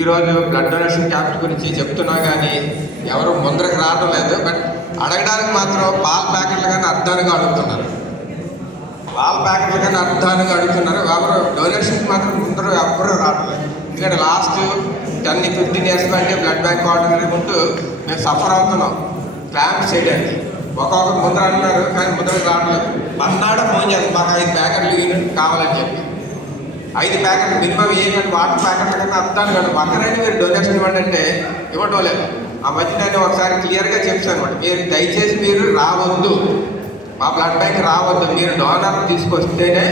ఈరోజు blood donation camp గురించి చెప్తున్నా కానీ ఎవరు ముందరకు రావడం లేదు. బట్ అడగడానికి మాత్రం పాల ప్యాకెట్లు కానీ అర్థానికి అడుగుతున్నారు. పాల ప్యాకెట్లు కానీ అర్థానికి అడుగుతున్నారు. ఎవరు డొనేషన్కి మాత్రం ముందర ఎవరు రావట్లేదు. ఎందుకంటే లాస్ట్ 10-15 years అంటే బ్లడ్ బ్యాంక్ కోఆర్డినేటర్ ఉంటూ మేము సఫర్ అవుతున్నాం క్యాంప్ చేయడానికి. ఒక్కొక్కరు ముందర అంటున్నారు కానీ ముందరకు రావట్లేదు. మన్నాడు ఫోన్ చేస్తాం మాకు 5 ప్యాకెట్లు యూనిట్ కావాలని చెప్పి. 5 ప్యాకెట్లు మినిమం ఏమంటే వాటర్ ప్యాకెట్ల కన్నా అర్థాన్ని కాదు ఒకరైనా మీరు డొనేషన్ ఇవ్వండి అంటే ఇవ్వటం లేదు. ఆ మధ్య నేను ఒకసారి క్లియర్గా చెప్తాను అనమాట, మీరు దయచేసి మీరు రావద్దు, మా బ్లడ్ బ్యాంక్ రావద్దు, మీరు డోనర్ తీసుకొస్తేనే.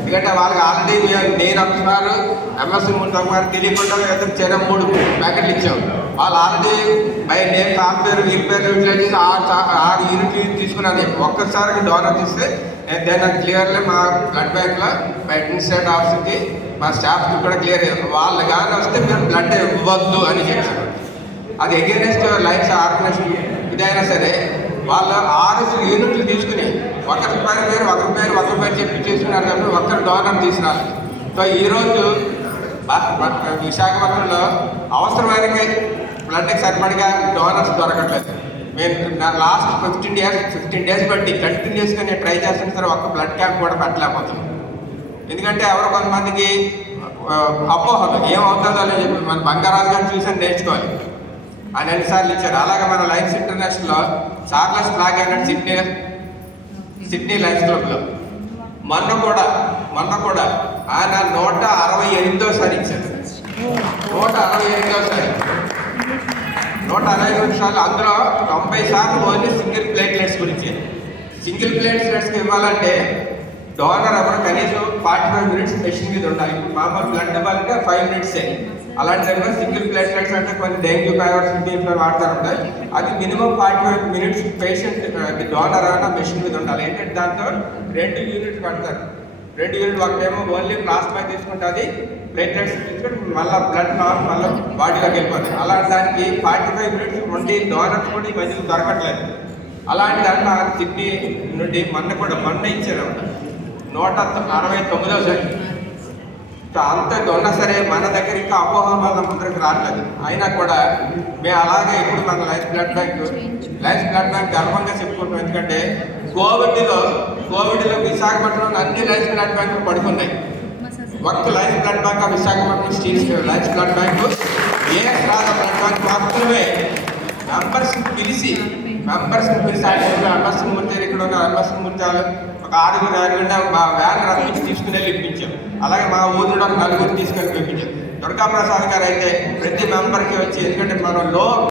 ఎందుకంటే వాళ్ళకి ఆల్రెడీ నేను ఒకసారి ఎంఎస్ ఒకసారి తెలియకుండా చేరం 3 ప్యాకెట్లు ఇచ్చాం. వాళ్ళు ఆల్రెడీ బై నేను కాల్ పేరు వీరి పేరు యూటిలైజ్ చేసి 6 యూనిట్లు తీసుకున్నాను. ఒక్కసారి డోనర్ తీస్తే నేను క్లియర్లీ మా బ్లడ్ బ్యాంక్లో మా అడ్మినిస్ట్రేటివ్ ఆఫీస్కి మా స్టాఫ్కి కూడా క్లియర్ అయ్యారు. వాళ్ళు కానీ వస్తే మీరు బ్లడ్ ఇవ్వద్దు అని చెప్పారు. అది అగేనెస్ట్ లైఫ్ ఆర్గనైజేషన్ ఇదైనా సరే వాళ్ళు 6 యూనిట్లు తీసుకుని ఒకరి పేరు చెప్పి తీసుకున్నారు కాబట్టి ఒక్కరు డోనర్ తీసుకురాలి. సో ఈరోజు విశాఖపట్నంలో అవసరమైన బ్లడ్కి సరిపడిగా డోనర్స్ దొరకట్లేదు. నేను లాస్ట్ 15 days బట్టి కంటిన్యూస్గా నేను ట్రై చేస్తున్న సరే ఒక్క బ్లడ్ క్యాంప్ కూడా పెట్టలేకపోతున్నాను. ఎందుకంటే ఎవరో కొంతమందికి అపోహలు ఏమవుతుందో అని చెప్పి మన బంగారాజు గారిని చూసి నేర్చుకోవాలి. ఆయన ఎన్నిసార్లు ఇచ్చారు. అలాగే మన లైన్స్ ఇంటర్నేషనల్లో చార్లెస్ ఫ్లాగ్ అన్నట్టు సిడ్నీ లైన్స్ క్లబ్లో మొన్న కూడా ఆయన 168వ ఇచ్చారు. 168 సార్లు. అందులో 90% ఓన్లీ సింగిల్ ప్లేట్లెట్స్ గురించి. సింగిల్ ప్లేట్లెట్స్కి ఇవ్వాలంటే డోనర్ ఎవరు కనీసం 45 minutes మెషిన్ మీద ఉండాలి. మామూలు బ్లడ్ ఇవ్వాలంటే 5 minutes. అలాంటి దగ్గర సింగిల్ ప్లేట్లెట్స్ అంటే కొన్ని డెంగ్యూ ఫీవర్స్ దీంట్లో వాడతారు. అది మినిమం 45 minutes పేషెంట్ డోనర్ అయినా మెషిన్ మీద ఉండాలి. ఏంటంటే దాంతో 2 యూనిట్లు పడతారు. 2 యూనిట్ ఒకటేమో ఓన్లీ ప్లాస్మా తీసుకుంటుంది, ప్లేట్లెట్స్ తీసుకుంటే మళ్ళీ బ్లడ్ మళ్ళీ బాడీలోకి వెళ్ళిపోతుంది. అలాంటి దానికి 45 minutes ఉండి డోనర్స్ కూడా ఈ మధ్యలో దొరకట్లేదు. అలాంటి దాంట్లో సిడ్నీ నుండి మొన్న ఇచ్చారు 169వ. అంత ఉన్నా సరే మన దగ్గర ఇంకా అపోహ వల్ల ముందరికి రావట్లేదు. అయినా కూడా మేము అలాగే ఇప్పుడు మన లైఫ్ బ్లడ్ బ్యాంక్ గర్వంగా చెప్పుకుంటాం. ఎందుకంటే కోవిడ్లో విశాఖపట్నంలో అన్ని లైఫ్ బ్లడ్ బ్యాంకులు పడుకున్నాయి. ఒక్క life blood bank Visakhapatnam steels life blood bank AS Radha blood bank మాత్రమే మెంబర్స్ పిలిచి ఎంఎస్ మూర్తి ఇక్కడ ఉన్న ఎంఎస్ మూర్తి ఒక 6 మా వ్యాన్ రప్పించి తీసుకుని వెళ్ళి ఇప్పించాం. అలాగే మా ఊరిలో ఒక 4 తీసుకొని పంపించాం. దుర్గాప్రసాద్ గారు అయితే ప్రతి మెంబర్కి వచ్చి, ఎందుకంటే మనం